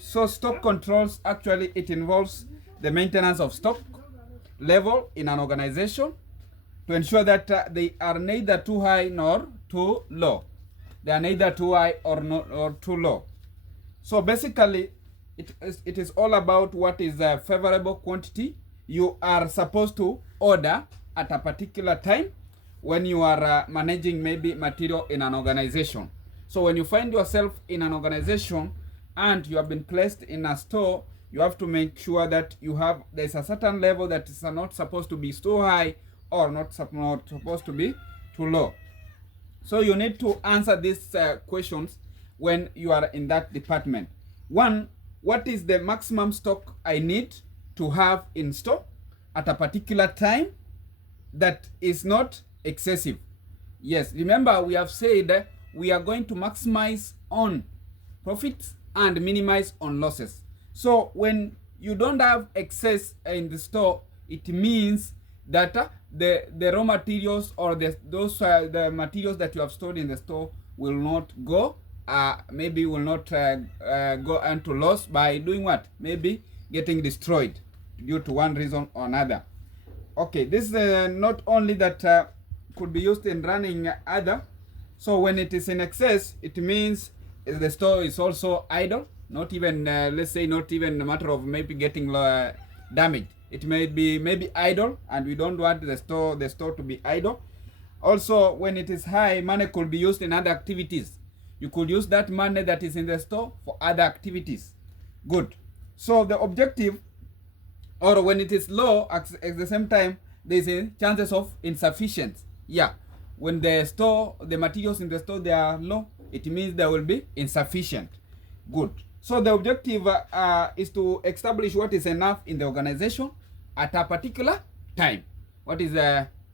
Good. So stock controls, actually it involves the maintenance of stock level in an organization to ensure that they are neither too high nor too low. They are neither too high or too low. So basically, it is all about what is a favorable quantity you are supposed to order at a particular time when you are managing maybe material in an organization. So when you find yourself in an organization and you have been placed in a store, you have to make sure that there's a certain level that is not supposed to be so high or not supposed to be too low. So you need to answer these questions when you are in that department. One, what is the maximum stock I need to have in store at a particular time that is not excessive? Yes, remember we have said we are going to maximize on profits and minimize on losses. So when you don't have excess in the store, it means that the raw materials or the materials that you have stored in the store will not go, maybe will not go into loss by doing what? Maybe getting destroyed due to one reason or another. Okay, this not only that could be used in running other. So when it is in excess, it means the store is also idle. Not even, let's say, not even a matter of maybe getting damaged. It may be maybe idle, and we don't want the store to be idle. Also, when it is high, money could be used in other activities. You could use that money that is in the store for other activities. Good. So the objective, or when it is low, at the same time, there is chances of insufficiency. Yeah. When the materials in the store, they are low, it means there will be insufficient. Good. So the objective is to establish what is enough in the organization at a particular time. What is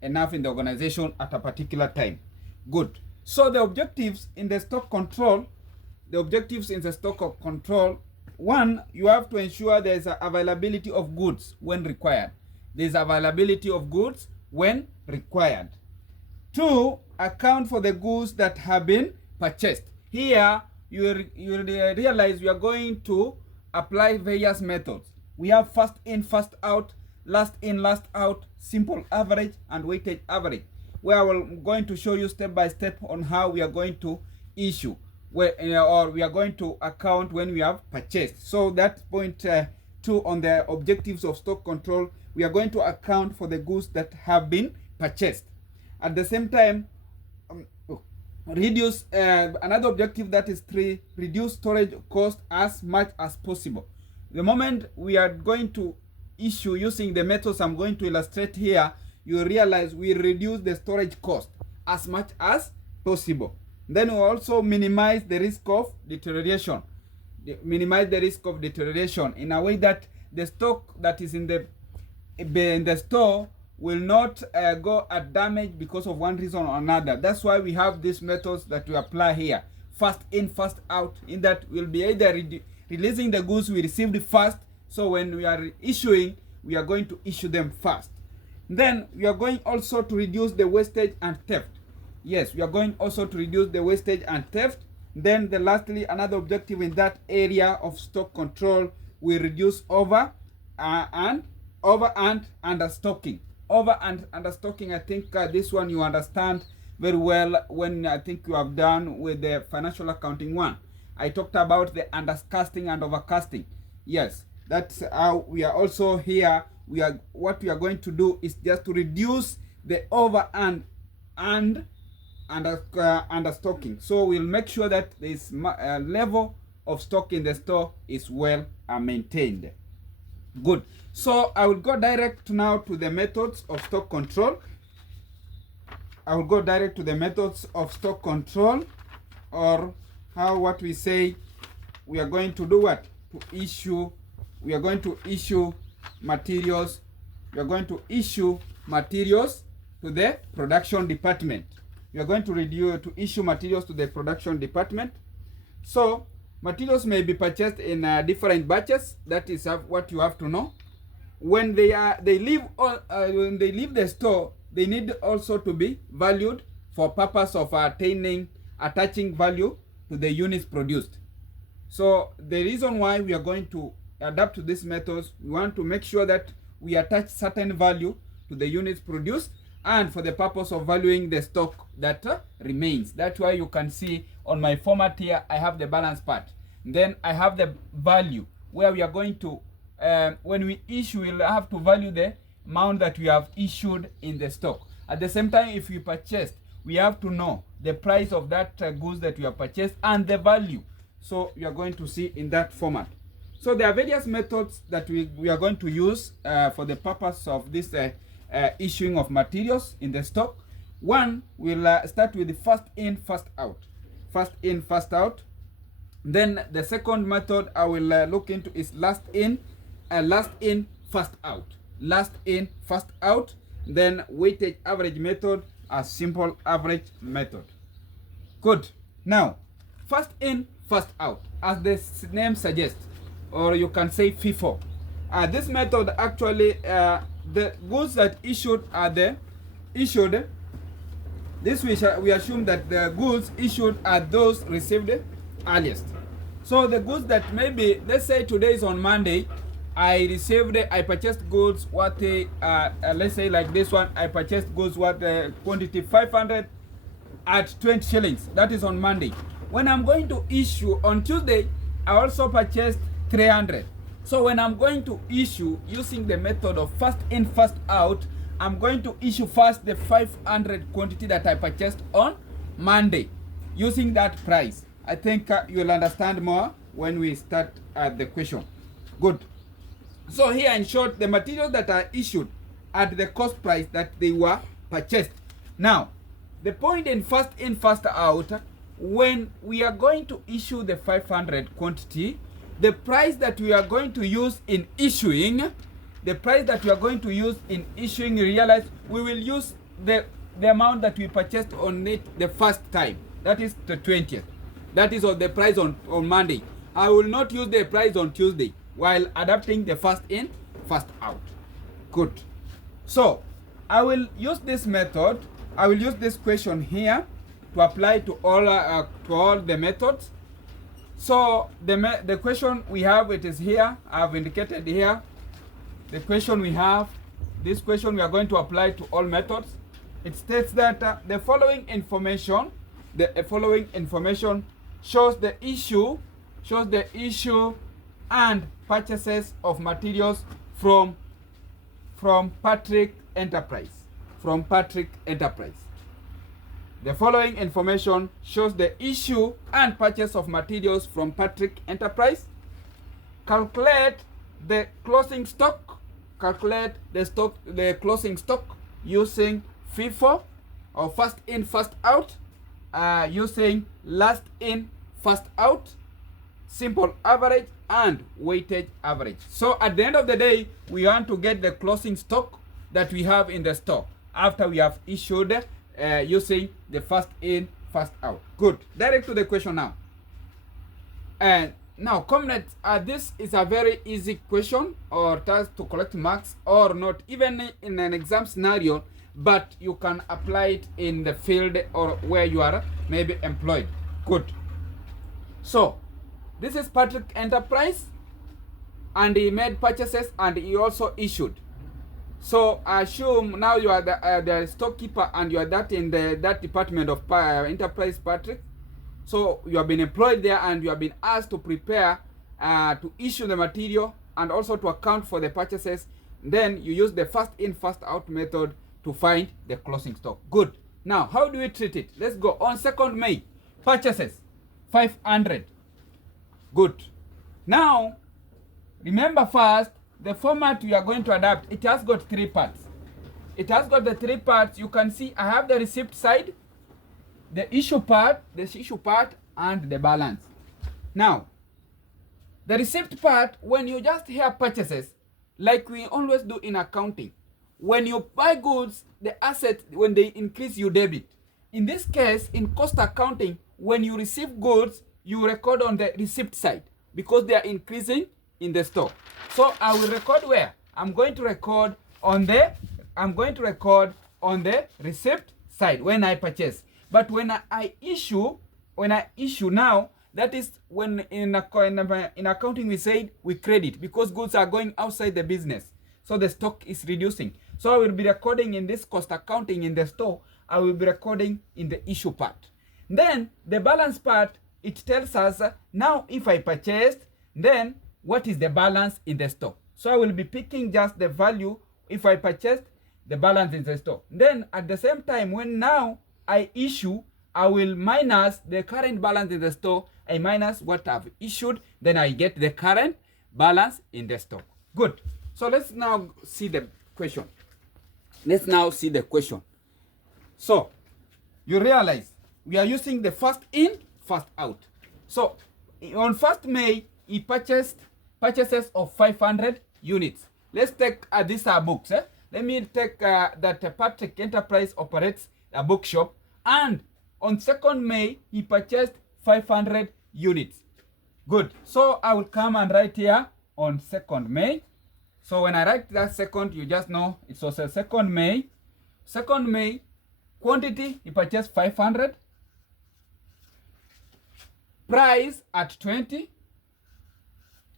enough in the organization at a particular time. Good. So the objectives in the stock control, one, you have to ensure there is availability of goods when required. There is availability of goods when required. Two, account for the goods that have been purchased. Here, you realize we are going to apply various methods. We have first in, first out, last in, last out, simple average, and weighted average, where I'm going to show you step by step on how we are going to issue, or we are going to account when we have purchased. So that's point 2 on the objectives of stock control. We are going to account for the goods that have been purchased. At the same time, reduce another objective, that is 3, reduce storage cost as much as possible. The moment we are going to issue using the methods I'm going to illustrate here, you realize we reduce the storage cost as much as possible. Then we also minimize the risk of deterioration. Minimize the risk of deterioration in a way that the stock that is in the store will not go at damage because of one reason or another. That's why we have these methods that we apply here. First in, first out, in that we'll be either releasing the goods we received first. So when we are issuing, we are going to issue them first. Then we are going also to reduce the wastage and theft. Yes, we are going also to reduce the wastage and theft. Then lastly, another objective in that area of stock control, we reduce over and understocking. Over and understocking, I think this one you understand very well when I think you have done with the financial accounting one. I talked about the undercasting and overcasting. Yes, that's how we are also here. What we are going to do is just to reduce the over and understocking. So we'll make sure that this level of stock in the store is well Maintained. Good. So I will go direct now to the methods of stock control. I will go direct to the methods of stock control, or how what we say we are going to do what? To issue. We are going to issue materials. We are going to issue materials to the production department. We are going to issue materials to the production department. So materials may be purchased in different batches. That is what you have to know. When they leave the store, they need also to be valued for purpose of attaching value to the units produced. So the reason why we are going to adapt to these methods, we want to make sure that we attach certain value to the units produced, and for the purpose of valuing the stock that remains. That's why you can see on my format here, I have the balance part. Then I have the value where we are going to, when we issue, we'll have to value the amount that we have issued in the stock. At the same time, if we purchased, we have to know the price of that goods that we have purchased and the value. So you are going to see in that format. So there are various methods that we are going to use for the purpose of this issuing of materials in the stock. One, we'll start with the first in, first out. First in, first out. Then the second method I will look into is last in, first out. Last in, first out. Then weighted average method, a simple average method. Good. Now, first in, first out, as the name suggests, or you can say Fifo. This method actually, the goods that issued are the issued. This we assume that the goods issued are those received earliest. So the goods that maybe, let's say today is on Monday, I purchased goods worth, let's say like this one, I purchased goods worth quantity 500 at 20 shillings. That is on Monday. When I'm going to issue on Tuesday, I also purchased 300. So when I'm going to issue using the method of first in, first out, I'm going to issue first the 500 quantity that I purchased on Monday using that price. I think you'll understand more when we start the question. Good. So here in short, the materials that are issued at the cost price that they were purchased. Now, the point in, first out, when we are going to issue the 500 quantity, the price that we are going to use in issuing, realize we will use the amount that we purchased on it the first time. That is the 20th. That is on the price on Monday. I will not use the price on Tuesday while adapting the first in, first out. Good. So I will use this method. I will use this question here to apply to all the methods. So the question we have, it is here. I have indicated here. The question we have, this question we are going to apply to all methods. It states that the following information shows the issue and purchases of materials from Patrick Enterprise. The following information shows the issue and purchase of materials from Patrick Enterprise. Calculate the closing stock. The closing stock using Fifo, or first in, first out, using last in, first out, simple average, and weighted average. So at the end of the day, we want to get the closing stock that we have in the stock after we have issued using the first in, first out. Good. Direct to the question now. And now, comrades, this is a very easy question or task to collect marks, or not even in an exam scenario, but you can apply it in the field or where you are maybe employed. Good. So this is Patrick Enterprise, and he made purchases and he also issued. So I assume now you are the storekeeper and you are that in that department of Enterprise Patrick. So you have been employed there and you have been asked to prepare to issue the material and also to account for the purchases. Then you use the first in, first out method to find the closing stock. Good. Now, how do we treat it? Let's go. On 2nd May, purchases 500. Good. Now, remember first, the format we are going to adapt, it has got 3 parts. It has got the 3 parts. You can see I have the receipt side, the issue part, and the balance. Now, the receipt part, when you just hear purchases, like we always do in accounting, when you buy goods, the assets, when they increase, you debit. In this case, in cost accounting, when you receive goods, you record on the receipt side because they are increasing in the store. So I will record where? I'm going to record on the receipt side when I purchase. But when I issue now, That is when in accounting we said we credit because goods are going outside the business. So the stock is reducing. So I will be recording in this cost accounting in the store. I will be recording in the issue part. Then the balance part, it tells us now if I purchased, then what is the balance in the store. So I will be picking just the value if I purchased, the balance in the store. Then at the same time, when now I issue, I will minus the current balance in the store. I minus what I've issued, then I get the current balance in the store. Good. So let's now see the question. Let's now see the question. So you realize we are using the first in, first out. So on 1st May, he purchases of 500 units. Let's take these are books. Let me take that Patrick Enterprise operates a bookshop, and on 2nd May, he purchased 500 units. Good. So I will come and write here on 2nd May. So when I write that second, you just know it's also 2nd May. 2nd May, quantity, he purchased 500. Price at 20.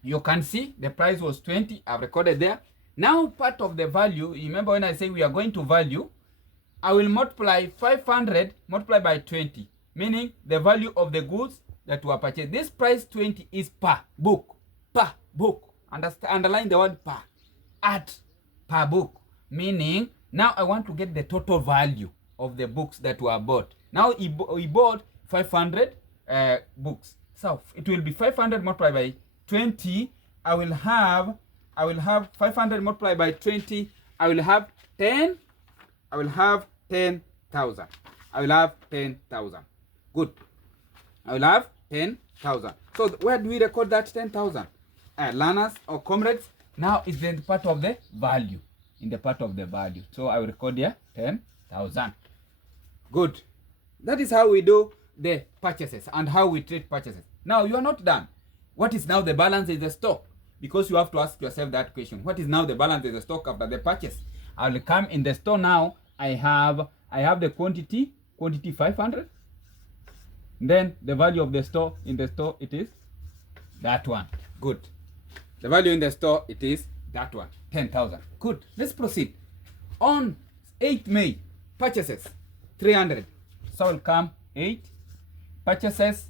You can see the price was 20. I've recorded there. Now part of the value, remember when I say we are going to value, I will multiply 500 multiplied by 20, meaning the value of the goods that were purchased. This price 20 is per book. Per book. Underline the word per. At per book. Meaning now I want to get the total value of the books that were bought. Now he bought 500 books. So it will be 500 multiplied by 20. I will have 500 multiplied by 20. I will have 10. I will have 10,000. I will have 10,000. Good. I will have 10,000. So where do we record that 10,000? Learners or comrades. Now it's the part of the value. In the part of the value. So I will record here 10,000. Good. That is how we do the purchases and how we treat purchases. Now you are not done. What is now the balance in the stock? Because you have to ask yourself that question. What is now the balance in the stock after the purchase? I will come in the store now. I have the quantity 500. Then the value of the store in the store, it is that one. Good. The value in the store, it is that one. 10,000. Good. Let's proceed. On 8th May, purchases 300. So I will come 8 purchases.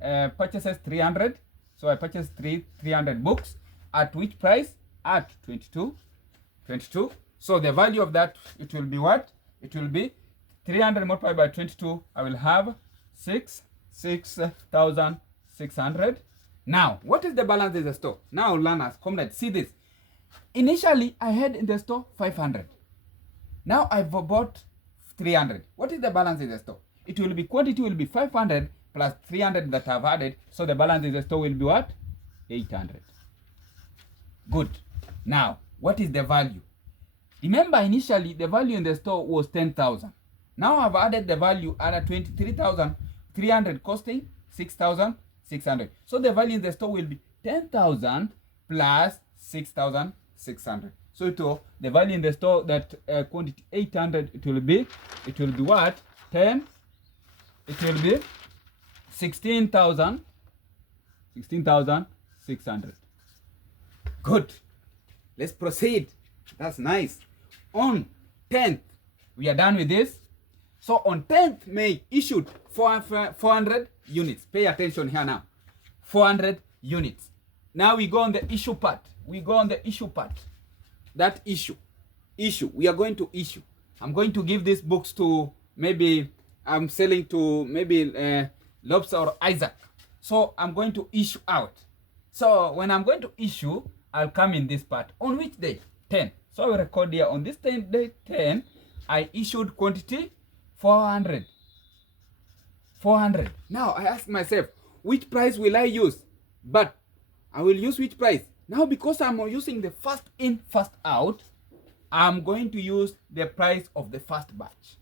Purchases 300. So I purchased 300 books. At which price? At 22. 22. So the value of that, it will be what? It will be 300 multiplied by 22. I will have 6,600. Now, what is the balance in the store? Now, learners, come let's see this. Initially, I had in the store 500. Now I've bought 300. What is the balance in the store? It will be, quantity will be 500 plus 300 that I've added. So the balance in the store will be what? 800. Good. Now, what is the value? Remember, initially, the value in the store was 10,000. Now I've added the value at 23,300 costing 6,600. So the value in the store will be 10,000 plus 6,600. So the value in the store that quantity 800, it will be what? 10. It will be 16,600. Good. Let's proceed. That's nice. On 10th, we are done with this. So on 10th May, issued 400 units. Pay attention here now. 400 units. Now we go on the issue part. That issue. We are going to issue. I'm going to give these books to maybe I'm selling to maybe Lobster or Isaac. So I'm going to issue out. So when I'm going to issue, I'll come in this part. On which day? 10. So I will record here on this day 10, I issued quantity 400. 400. Now I ask myself, which price will I use? But I will use which price? Now because I'm using the first in, first out, I'm going to use the price of the first batch.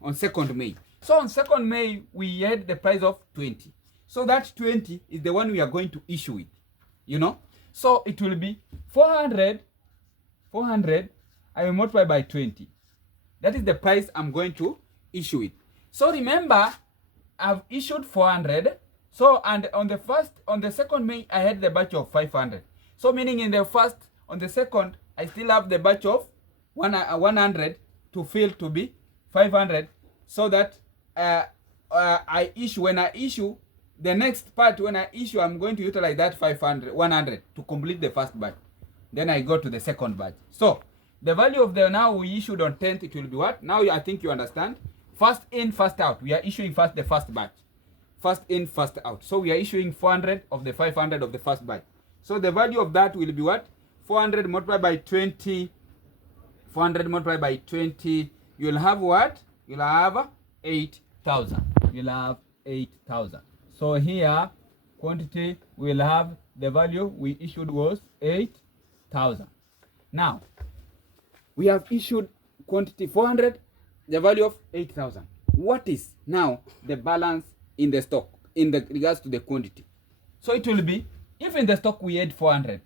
On 2nd May. So on 2nd May, we had the price of 20. So that 20 is the one we are going to issue it. You know? So it will be 400, I will multiply by 20. That is the price I'm going to issue it. So remember, I've issued 400. So, and on the second May, I had the batch of 500. So, meaning in the first, on the second, I still have the batch of 100 to fill to be 500, so that when I issue the next part, when I issue, I'm going to utilize that 100 to complete the first batch. Then I go to the second batch. So the value of the now we issued on 10th, it will be what? Now I think you understand. First in, first out. We are issuing first the first batch. First in, first out. So we are issuing 400 of the 500 of the first batch. So the value of that will be what? 400 multiplied by 20. 400 multiplied by 20. You'll have what? You'll have 8,000. You'll have 8,000. So here, quantity will have the value we issued was 8,000. Now, we have issued quantity 400, the value of 8,000. What is now the balance in the stock in the regards to the quantity? So it will be, if in the stock we had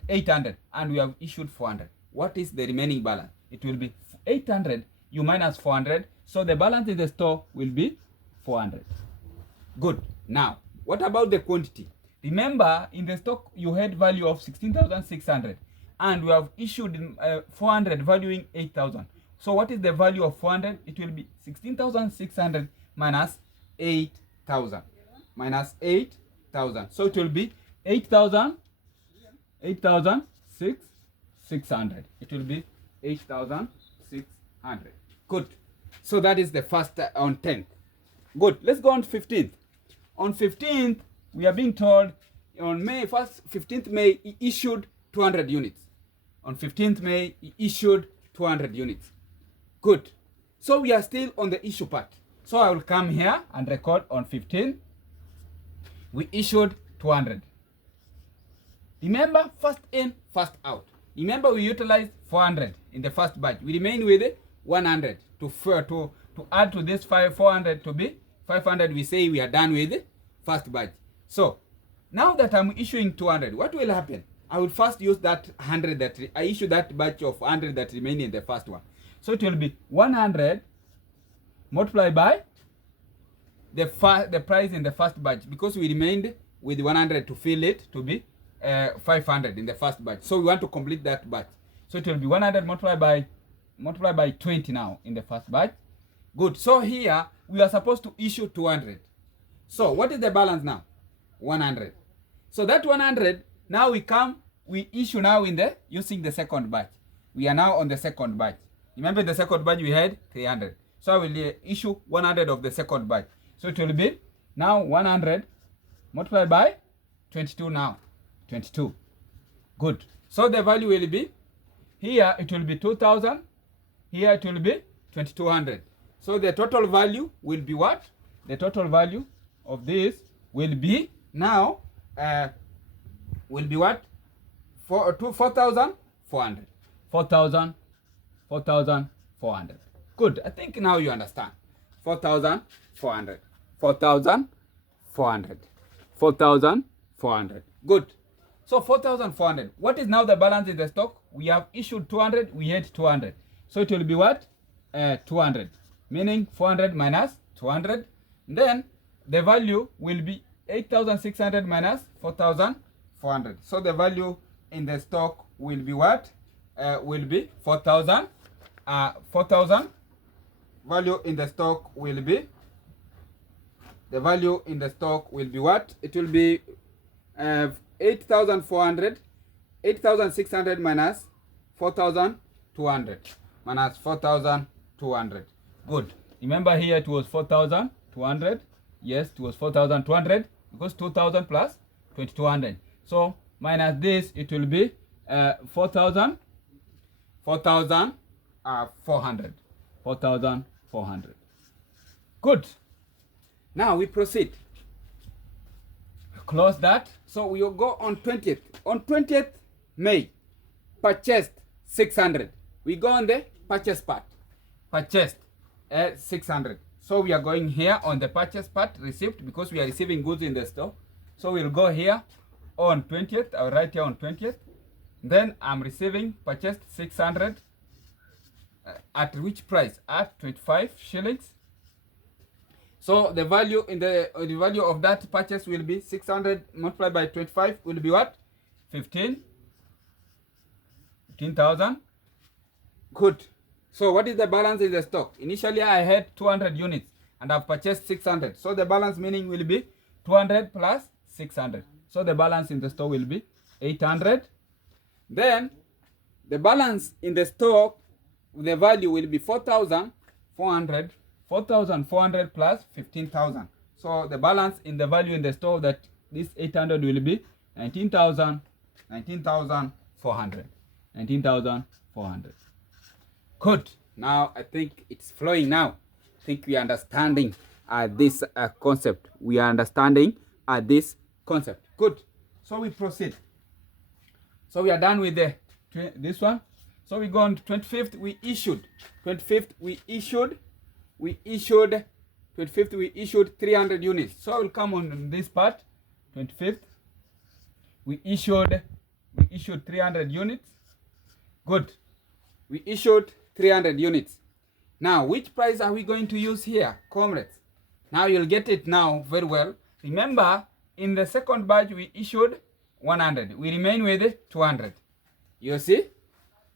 800, and we have issued 400, what is the remaining balance? It will be 800, you minus 400, so the balance in the store will be 400. Good. Now, what about the quantity? Remember, in the stock you had value of 16,600, and we have issued 400 valuing 8,000. So what is the value of 400? It will be 16,600 minus 8,000. Minus 8,000. So it will be 8,600. It will be 8,600. Good. So that is the first on 10th. Good. Let's go on 15th. On 15th, we are being told on May 1st, 15th May, he issued 200 units. On 15th May, he issued 200 units. Good. So we are still on the issue part. So I will come here and record on 15th. We issued 200. Remember, first in, first out. Remember, we utilized 400 in the first batch. We remain with 100 to add to this 400 to be 500. We say we are done with the first batch. So now that I'm issuing 200, what will happen? I will first use that 100 that I issue that batch of 100 that remain in the first one. So it will be 100 multiplied by the price in the first batch, because we remained with 100 to fill it to be 500 in the first batch. So we want to complete that batch. So it will be 100 multiplied by 20 now in the first batch. Good. So here we are supposed to issue 200. So what is the balance now? 100. So that 100, now we issue now using the second batch. We are now on the second batch. Remember the second batch we had 300. So I will issue 100 of the second batch. So it will be now 100 multiplied by 22 now. 22. Good. So the value will be, here it will be 2,000. Here it will be 2,200. So the total value will be what? The total value of this will be now, will be what? 4,400. 4,400. Good. I think now you understand. 4,400. 4,400. 4,400. Good. So 4,400. What is now the balance in the stock? We have issued 200. We had 200. So it will be what? 200. Meaning 400 minus 200. Then the value will be 8,600 minus 4,400. So the value in the stock will be what? Will be 4,000. 4,000. Value in the stock will be, the value in the stock will be what? It will be 8,400. 8,600 minus 4,200. Minus 4,200. Good. Remember here it was 4,200. Yes, it was 4,200 because 2,000 plus 2,200. So minus this, it will be 4,400. 4,400. Good. Now we proceed. Close that. So we will go on 20th. On 20th May, purchased 600. We go on the purchase part. Purchased 600. So we are going here on the purchase part, received, because we are receiving goods in the store. So we'll go here on 20th. I'll write here on 20th. Then I'm receiving purchased 600. At which price? At 25 shillings. So the value in the value of that purchase will be 600 multiplied by 25 will be what? 15,000. Good. So what is the balance in the stock? Initially I had 200 units and I've purchased 600. So the balance meaning will be 200 plus 600. So the balance in the store will be 800. Then the balance in the stock, the value will be 4,400. 4,400 plus 15,000. So the balance in the value in the store that this 800 will be 19,400. 19,400. Good. Now I think it's flowing now. I think we are understanding this concept. We are understanding this concept. Good. So we proceed. So we are done with this one. So we go on to 25th. We issued 300 units. So I will come on this part. 25th. We issued 300 units. Good. We issued 300 units. Now, which price are we going to use here, comrades? Now you'll get it now very well. Remember, in the second batch we issued 100. We remain with 200. You see,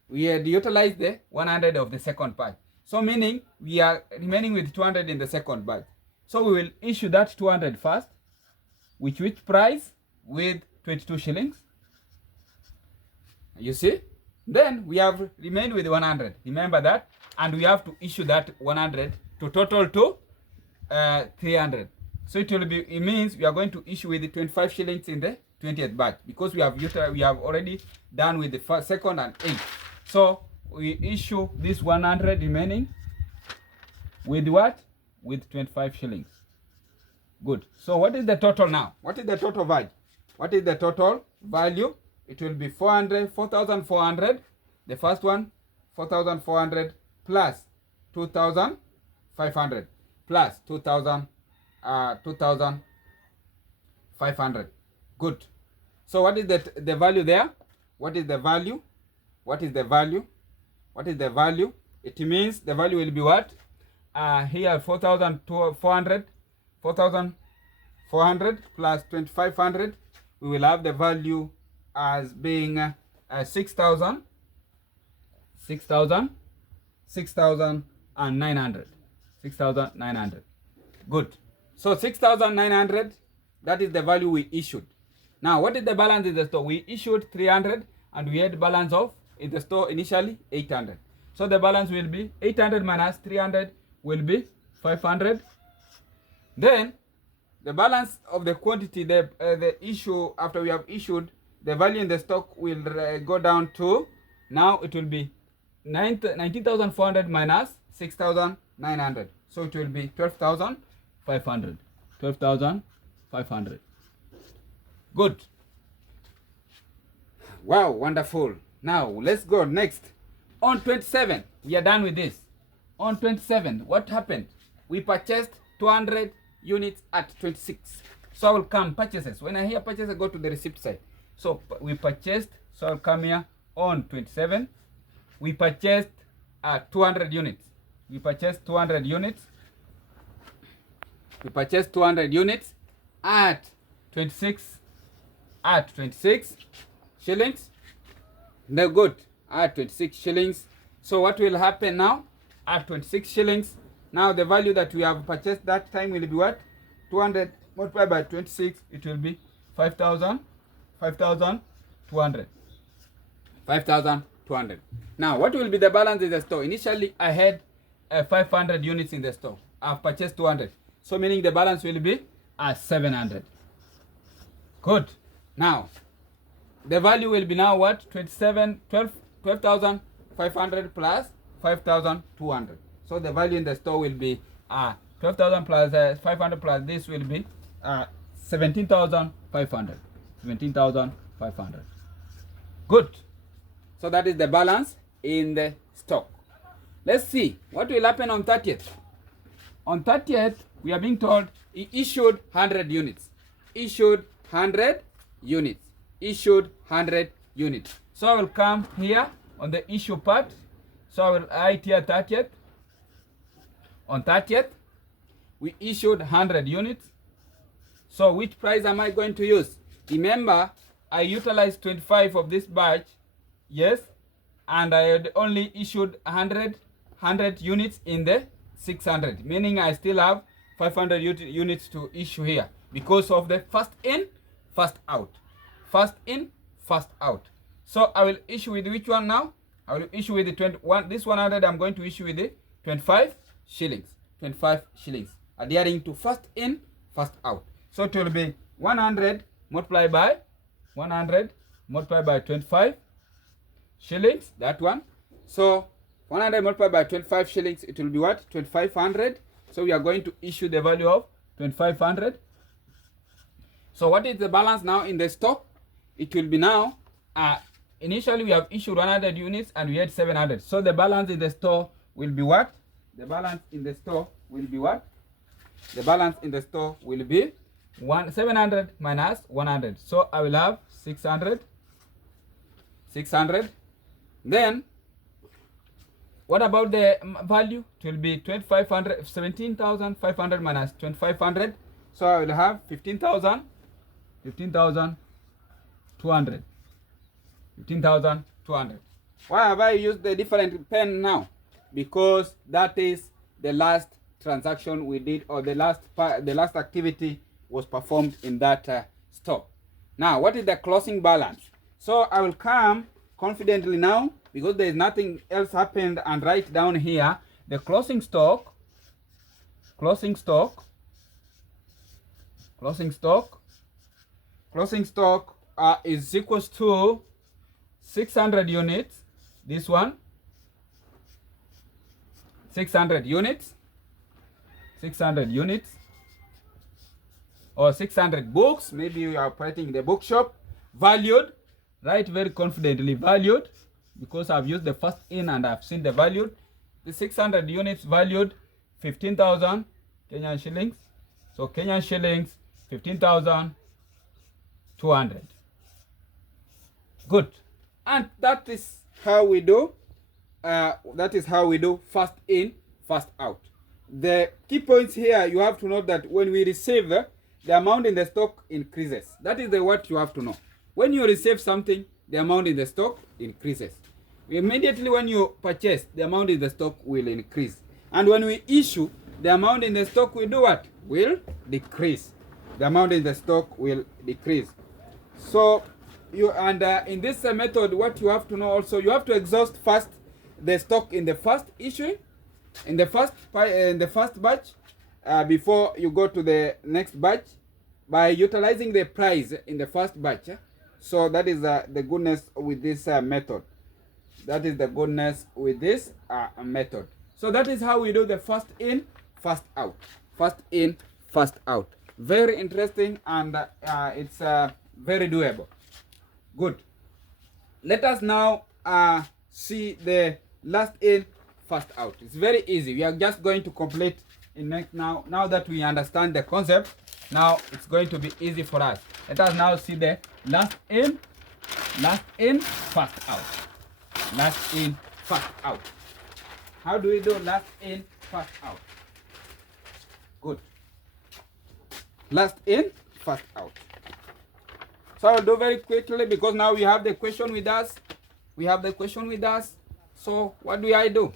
we had utilized the 100 of the second batch. So meaning we are remaining with 200 in the second batch. So we will issue that 200 first. Which price? With 22 shillings. You see? Then we have remained with 100. Remember that. And we have to issue that 100 to total to 300. So it means we are going to issue with the 25 shillings in the 20th batch, because we have already done with the first, second and 8th. So we issue this 100 remaining with what? With 25 shillings. Good. So what is the total now? What is the total value? What is the total value? It will be 4,400. The first one, 4,400 plus 2,500 plus 2,500. Good. So what is the value there? What is the value? What is the value? What is the value? It means the value will be what? Here 4,400 plus 2,500. We will have the value as being 6,900. 6,900. Good. So 6,900, that is the value we issued. Now, what is the balance in the store? We issued 300 and we had balance of in the store initially 800. So the balance will be 800 minus 300 will be 500. Then the balance of the quantity, the issue after we have issued, the value in the stock will go down to, now it will be 19,400 minus 6,900. So it will be 12,500. 12,500. Good. Wow, wonderful. Now let's go next. On 27, we are done with this. On 27, what happened? We purchased 200 units at 26. So I will come purchases. When I hear purchases, I go to the receipt side. So we purchased, so I'll come here on 27. We purchased 200 units. We purchased 200 units. We purchased 200 units at 26 shillings. No, good. At 26 shillings. So what will happen now? At 26 shillings. Now the value that we have purchased that time will be what? 200 multiplied by 26. It will be 5,200. 5,200. Now what will be the balance in the store? Initially I had 500 units in the store. I've purchased 200. So meaning the balance will be 700. Good. Now the value will be now what? 12,500 plus 5,200. So the value in the store will be 12,000 plus 500 plus this will be 17,500. 17,500. Good. So that is the balance in the stock. Let's see what will happen on 30th. On 30th, we are being told he issued 100 units. Issued 100 units. Issued 100 units. So I will come here on the issue part. So I will write here 30th. On 30th, we issued 100 units. So which price am I going to use? Remember, I utilized 25 of this batch, yes, and I had only issued 100 units in the 600, meaning I still have 500 units to issue here because of the first in, first out. First in, first out. So I will issue with which one now? I will issue with the 21. This 100 I'm going to issue with the 25 shillings. 25 shillings. Adhering to first in, first out. So it will be 100 multiplied by 25 shillings. That one. So 100 multiplied by 25 shillings, it will be what? 2500. So we are going to issue the value of 2500. So what is the balance now in the stock? It will be now, initially we have issued 100 units and we had 700. So the balance in the store will be what? The balance in the store will be what? The balance in the store will be 700 minus 100. So I will have 600. Then what about the value? It will be 17,500 minus 2,500. So I will have 15,200. 15,200. Why have I used the different pen now? Because that is the last transaction we did, or the last activity was performed in that stock. Now, what is the closing balance? So I will come confidently now, because there is nothing else happened, and write down here the closing stock is equals to 600 units. This one, 600 units, or 600 books. Maybe you are operating the bookshop. Valued, write very confidently, valued, because I've used the first in and I've seen the valued. The 600 units valued 15,000 Kenyan shillings. So Kenyan shillings 15,200. Good. And that is how we do. First in, first out. The key points here, you have to know that when we receive, the amount in the stock increases. That is what you have to know. When you receive something, the amount in the stock increases. Immediately when you purchase, the amount in the stock will increase. And when we issue, the amount in the stock will do what? Will decrease. The amount in the stock will decrease. So in this method, what you have to know also, you have to exhaust first the stock in the first issue, in the first batch, before you go to the next batch, by utilizing the price in the first batch. So that is the goodness with this method. That is the goodness with this method. So that is how we do the first in, first out. First in, first out. Very interesting, and it's very doable. Good. Let us now see the last in, first out. It's very easy. We are just going to complete in next now. Now that we understand the concept, now it's going to be easy for us. Let us now see the last in, first out. Last in, first out. How do we do last in, first out? Good. Last in, first out. So I'll do very quickly, because now we have the question with us. So what do I do?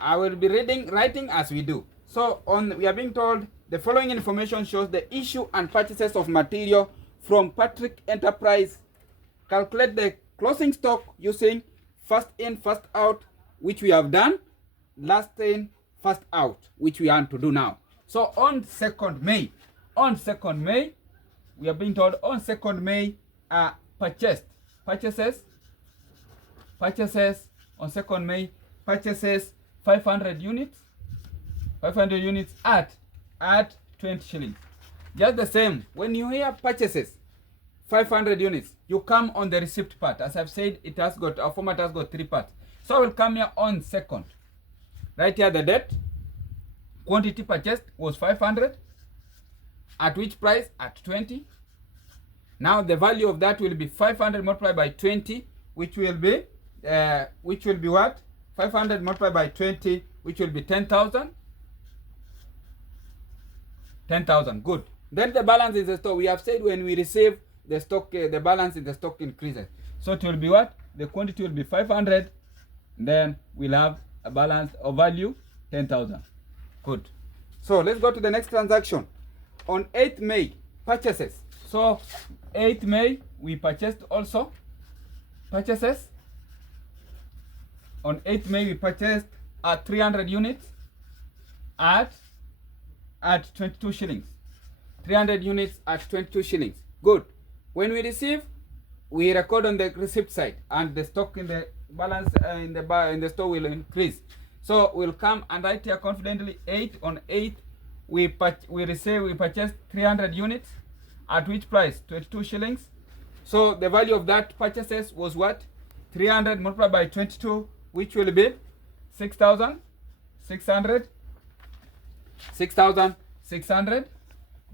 I will be writing as we do. So we are being told the following information shows the issue and purchases of material from Patrick Enterprise. Calculate the closing stock using first in, first out, which we have done. Last in, first out, which we want to do now. So on 2nd May, we are being told on 2nd May, purchases on 2nd May, purchases 500 units at 20 shillings. Just the same, when you hear purchases 500 units, you come on the receipt part. As I've said, it has got, our format has got 3 parts. So I will come here on 2nd. Right here the date. Quantity purchased was 500. At which price? At 20. Now the value of that will be 500 multiplied by 20, which will be what? 500 multiplied by 20, which will be 10,000. 10,000. Good. Then the balance in the stock. We have said when we receive the stock, the balance in the stock increases. So it will be what? The quantity will be 500. Then we'll have a balance of value 10,000. Good. So let's go to the next transaction. On 8th May, purchases. So 8th May, we purchased also purchases. On 8th May, we purchased 300 units at 22 shillings. 300 units at 22 shillings. Good. When we receive, we record on the receipt side, and the stock in the balance in the store will increase. So we'll come and write here confidently 8 on 8. We purchased 300 units at which price? 22 shillings. So the value of that purchases was what? 300 multiplied by 22, which will be 6,600. 6,600.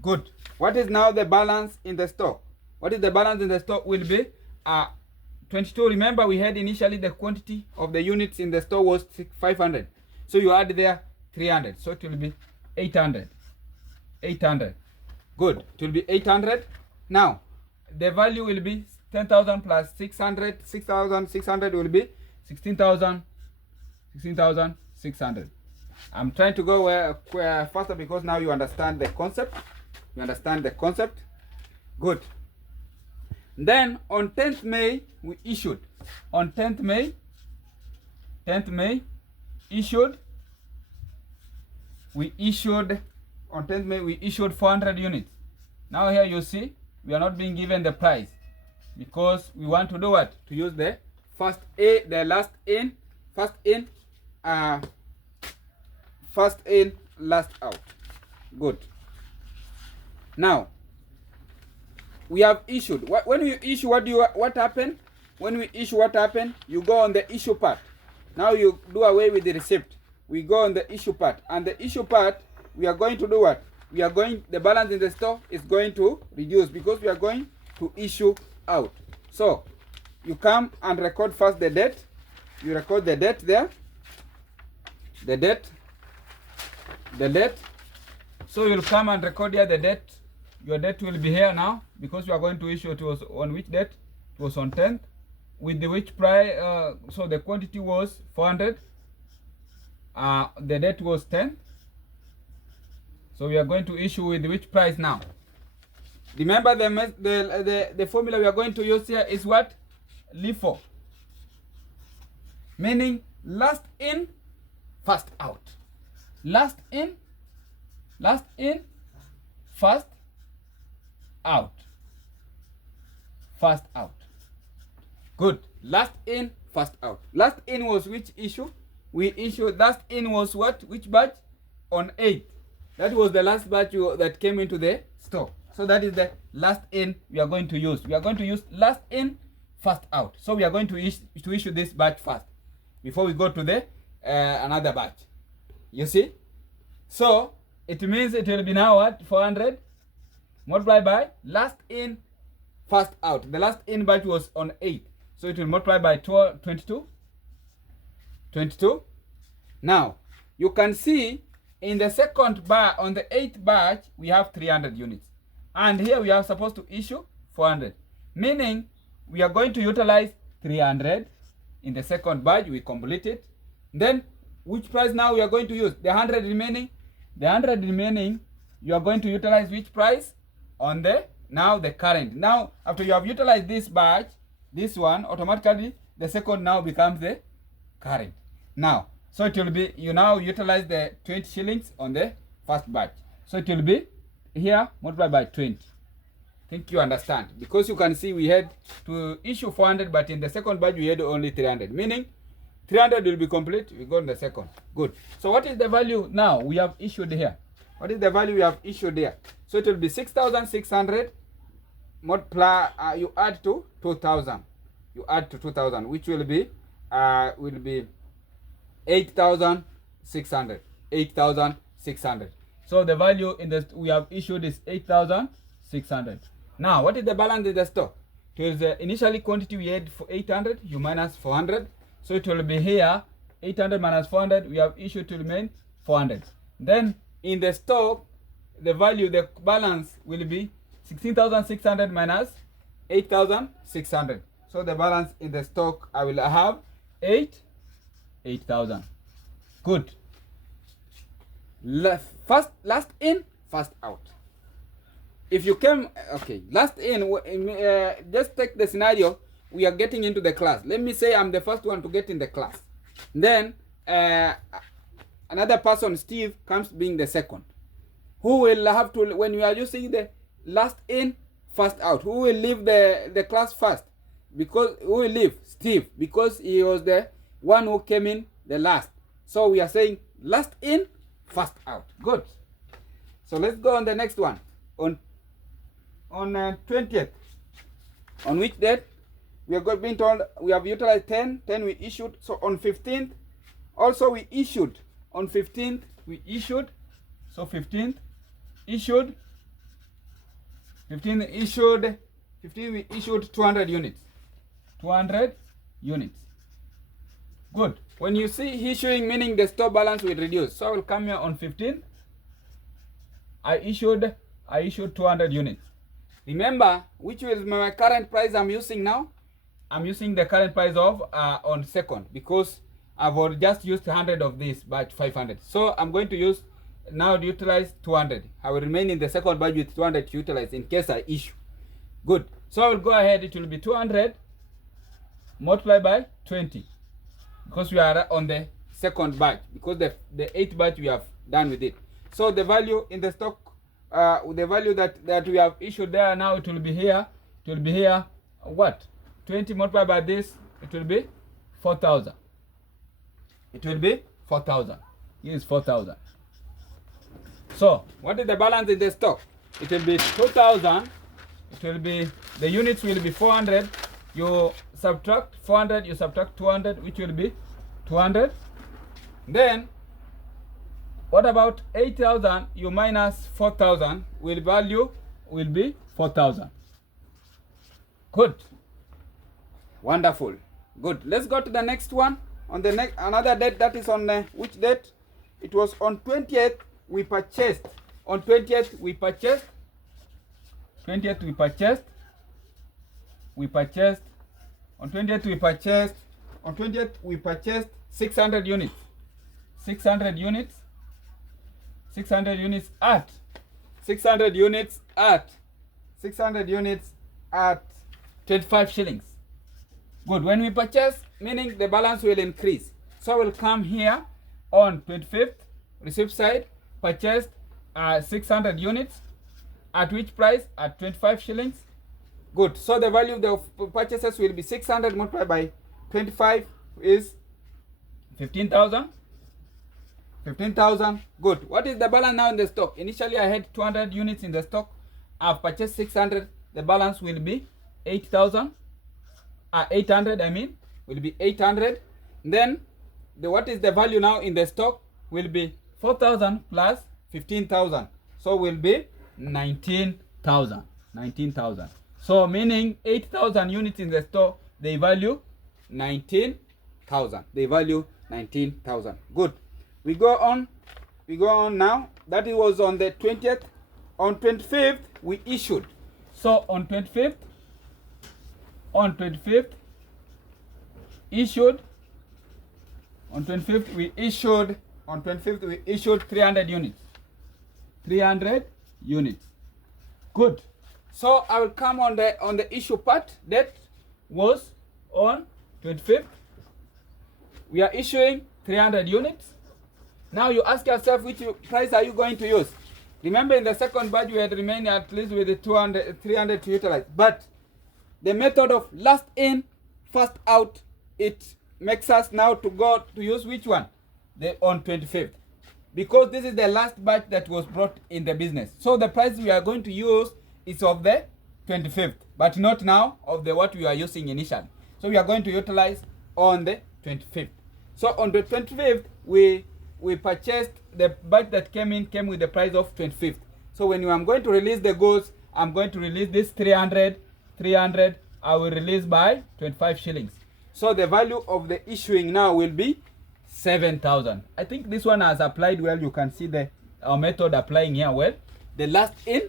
Good. What is now the balance in the stock? What is the balance in the stock will be 22. Remember, we had initially the quantity of the units in the store was 500. So you add there 300. So it will be 800. 800. Good. It will be 800. Now, the value will be 10,000 plus 600. 6,600 will be 16,000. 16,600. I'm trying to go faster because now you understand the concept. You understand the concept. Good. Then on 10th May, we issued. On 10th May, we issued on 10th May, we issued 400 units. Now here you see, we are not being given the price because we want to do what? To use the first last in, last out. Good. Now, we have issued. When we issue, what happened? When we issue, what happened? You go on the issue part. Now you do away with the receipt. We go on the issue part, and the issue part, we are going to do what? We are going, the balance in the store is going to reduce because we are going to issue out. So you come and record first the date. You record the date there. The date. So you'll come and record here the date. Your date will be here now because we are going to issue. It was on which date? It was on 10th. With the which price? So the quantity was 400. The date was 10th. So we are going to issue with which price now? Remember the formula we are going to use here is what? Lifo. Meaning last in, first out. Last in, first out. First out. Good. Last in, first out. Last in was which issue? We issued, last in was what? Which batch? On 8th. That was the last batch that came into the store. So that is the last in we are going to use. We are going to use last in, first out. So we are going to issue this batch first before we go to the another batch. You see? So it means it will be now what? 400 multiplied by last in, first out. The last in batch was on 8. So it will multiply by 22. 22. Now, you can see in the second bar, on the 8th batch, we have 300 units. And here we are supposed to issue 400. Meaning, we are going to utilize 300 in the second batch. We complete it. Then, which price now we are going to use? The 100 remaining. The 100 remaining, you are going to utilize which price? On the, now the current. Now, after you have utilized this batch, this one, automatically, the second now becomes the current. Now, so it will be, you now utilize the 20 shillings on the first batch. So it will be here multiplied by 20. Think you understand. Because you can see we had to issue 400, but in the second batch we had only 300. Meaning 300 will be complete. We go in the second. Good. So what is the value now we have issued here? What is the value we have issued here? So it will be 6,600 multiply, you add to 2,000. You add to 2,000, which will be 8,600. 8,600. So the value in the we have issued is 8,600. Now, what is the balance in the stock? It was the initially quantity we had for 800. You minus 400. So it will be here 800 minus 400. We have issued to remain 400. Then in the stock, the value, the balance will be 16,600 minus 8,600. So the balance in the stock, I will have 8,000. Good. Last in, first out. If you came, okay, last in, just take the scenario, we are getting into the class. Let me say I'm the first one to get in the class. Then another person, Steve, comes being the second. Who will have to, when we are using the last in, first out, who will leave the class first? Because who will leave? Steve, because he was the one who came in the last. So we are saying last in, first out. Good. So let's go on the next one. On 20th. On which date? We are being told we have utilized 10 we issued. So on 15th, also we issued. On 15th, we issued. So 15th, issued. 15 issued. 15 we issued 200 units. 200 units. Good. When you see issuing, meaning the stock balance will reduce. So I will come here on 15th. I issued 200 units. Remember, which is my current price I'm using now? I'm using the current price of on second, because I've just used 100 of this batch 500. So I'm going to use now to utilize 200. I will remain in the second batch with 200 to utilize in case I issue. Good. So I will go ahead. It will be 200 multiplied by 20, because we are on the second batch, because the 8th batch we have done with it. So the value in the stock, the value that we have issued there now, it will be here. It will be here. What? 20 multiplied by this, it will be 4,000. It will be 4,000. Here is 4,000. So what is the balance in the stock? It will be 2,000. It will be, the units will be 400. You subtract 400, you subtract 200, which will be 200. Then what about 8,000? You minus 4,000, will value will be 4,000. Good. Wonderful. Good. Let's go to the next one. On the next, another date, that is on which date? It was on 20th we purchased. On 20th we purchased. 20th we purchased. We purchased. On 20th we purchased. On 20th we purchased 600 units. 600 units. 600 units at 600 units at 600 units at 25 shillings. Good. When we purchase, meaning the balance will increase. So we'll come here on 25th, receipt side, purchased 600 units. At which price? At 25 shillings. Good. So the value of the purchases will be 600 multiplied by 25 is 15,000. 15,000. Good. What is the balance now in the stock? Initially I had 200 units in the stock. I've purchased 600. The balance will be 8,000. 800, I mean, will be 800. Then what is the value now in the stock? Will be 4,000 plus 15,000. So will be 19,000. 19,000. So meaning 8,000 units in the store, they value 19,000. They value 19,000. Good. We go on now. That was on the 20th. On 25th, we issued. So on 25th, issued. On 25th, we issued. On 25th, we issued 300 units. 300 units. Good. So I will come on the issue part. That was on 25th. We are issuing 300 units. Now you ask yourself, which price are you going to use? Remember, in the second batch we had remained at least with the 300 to utilize. But the method of last in, first out, it makes us now to go to use which one? The on 25th. Because this is the last batch that was brought in the business. So the price we are going to use is of the 25th, but not now of the what we are using initially. So we are going to utilize on the 25th. So on the 25th, we purchased the batch that came with the price of 25th. So when I'm going to release the goods, I'm going to release this 300, I will release by 25 shillings. So the value of the issuing now will be 7,000. I think this one has applied well. You can see our method applying here well. the last in,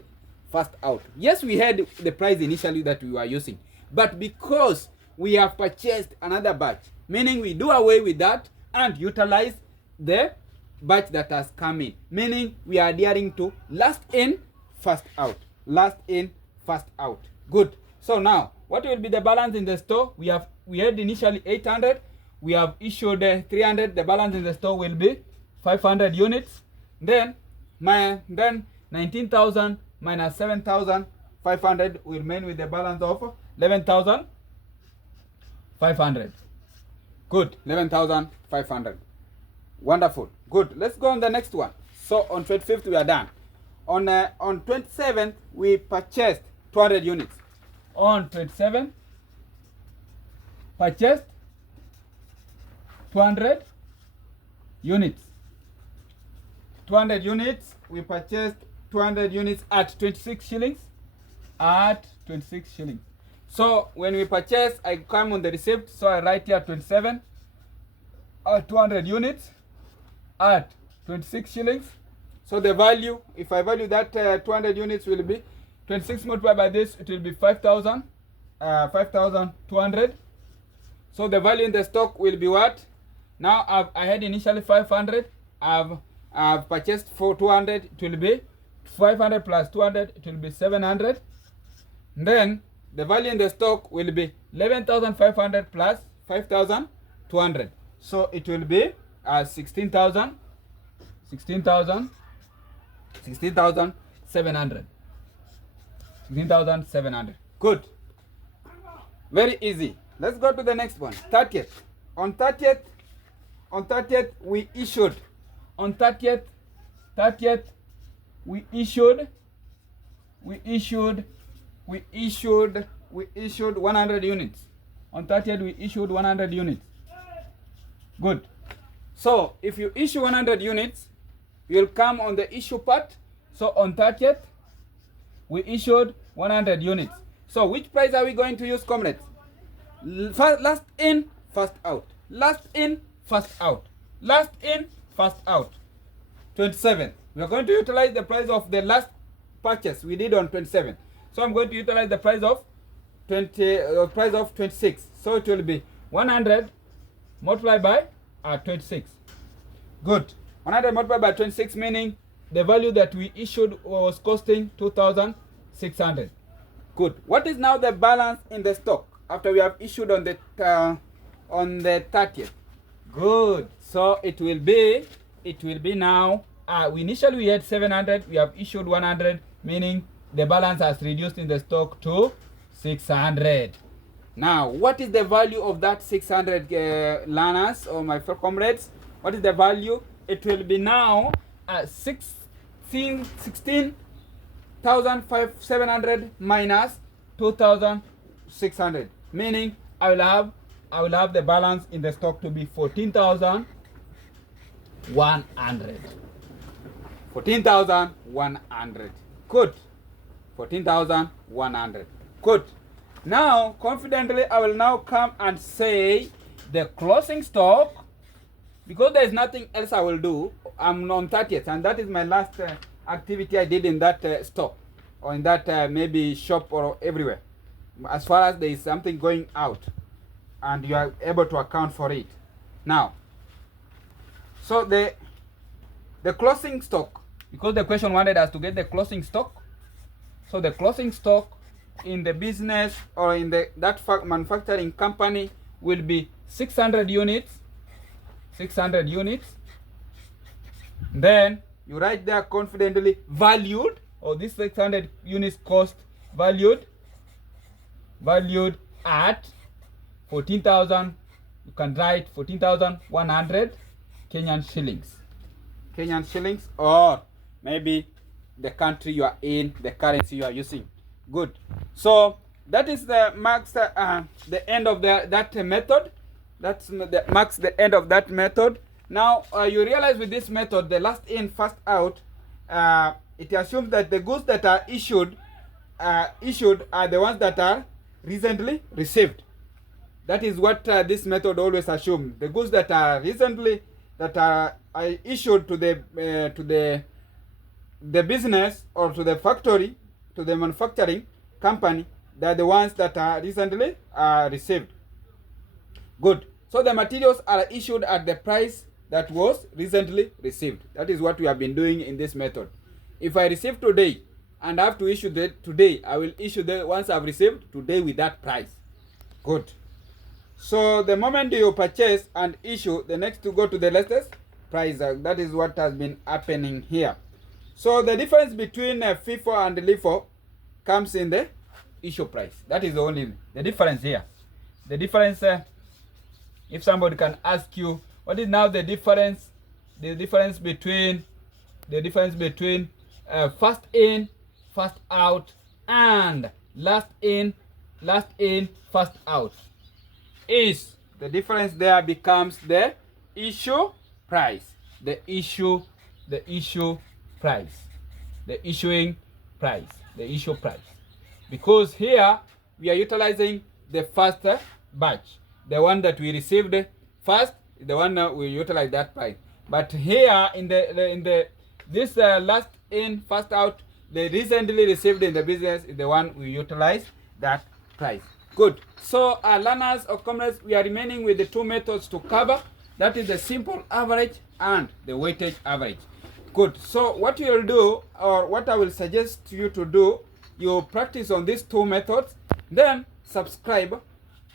first out. Yes, we had the price initially that we were using, but because we have purchased another batch, meaning we do away with that and utilize the batch that has come in, meaning we are adhering to last in, first out. Last in, first out. Good. So now, what will be the balance in the store? We had initially 800. We have issued 300. The balance in the store will be 500 units. Then 19,000 minus 7,500 will remain with the balance of 11,500. Good. 11,500. Wonderful. Good. Let's go on the next one. So on 25th we are done. On 27th we purchased 200 units. On 27th purchased 200 units. 200 units. We purchased 200 units at 26 shillings. At 26 shillings. So when we purchase, I come on the receipt. So I write here 27 200 units at 26 shillings. So the value, if I value that 200 units, will be 26 multiplied by this, it will be 5,200. So the value in the stock will be what? Now I had initially 500. I've purchased for 200. It will be 500 plus 200. It will be 700. Then the value in the stock will be 11,500 plus 5,200. So it will be 16,700. 16,700. Good. Very easy. Let's go to the next one. 30th. On 30th we issued. On 30th we issued 100 units. On 30th we issued 100 units. Good. So if you issue 100 units, you'll come on the issue part. So on 30th we issued 100 units. So which price are we going to use, comrades? Last in, first out. Last in, first out. Last in, first out. 27. We are going to utilize the price of the last purchase we did on 27. So I'm going to utilize the price of 26. So it will be 100 multiplied by 26. Good. 100 multiplied by 26, meaning the value that we issued was costing 2,600. Good. What is now the balance in the stock after we have issued on the 30th? Good. So it will be now. Initially we had 700. We have issued 100, meaning the balance has reduced in the stock to 600. Now, what is the value of that 600 learners or my fellow comrades? What is the value? It will be now 16,700 minus 2,600, meaning I will have the balance in the stock to be 14,100. 14,100. Good. 14,100. Good. Now, confidently, I will now come and say the closing stock, because there is nothing else I will do. I'm on 30th, and that is my last activity I did in that store, or in that maybe shop or everywhere. As far as there is something going out, and you are able to account for it. Now, so the closing stock, because the question wanted us to get the closing stock. So the closing stock in the business or in that manufacturing company will be 600 units. 600 units. Then you write there confidently valued, or this 600 units cost valued at 14,000. You can write 14,100 Kenyan shillings. Kenyan shillings, or maybe the country you are in, the currency you are using. Good. So that is the marks the end of that method. Marks the end of that method. Now you realize with this method, the last in, first out, it assumes that the goods that are issued are the ones that are recently received. That is what this method always assumes. The goods that are recently issued to the business or to the factory, to the manufacturing company, they're the ones that are recently received. Good. So the materials are issued at the price that was recently received. That is what we have been doing in this method. If I receive today and I have to issue today, I will issue the once I've received today with that price. Good. So the moment you purchase and issue, the next to go to the latest price. That is what has been happening here. So the difference between Fifo and Lifo comes in the issue price. That is only the difference here. The difference, if somebody can ask you, what is now the difference? The difference between first in, first out, and last in, first out. Is the difference there becomes the issue price, the issue price, the issuing price, the issue price. Because here we are utilizing the first batch, the one that we received first, the one that we utilize that price. But here in this last in, first out, the recently received in the business is the one we utilize that price. Good. So learners of commerce, we are remaining with the two methods to cover. That is the simple average and the weighted average. Good. So what you will do, or what I will suggest you to do, you practice on these two methods, then subscribe,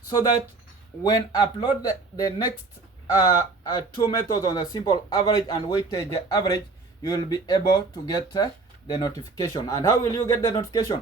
so that when I upload the next two methods on the simple average and weighted average, you will be able to get the notification. And how will you get the notification?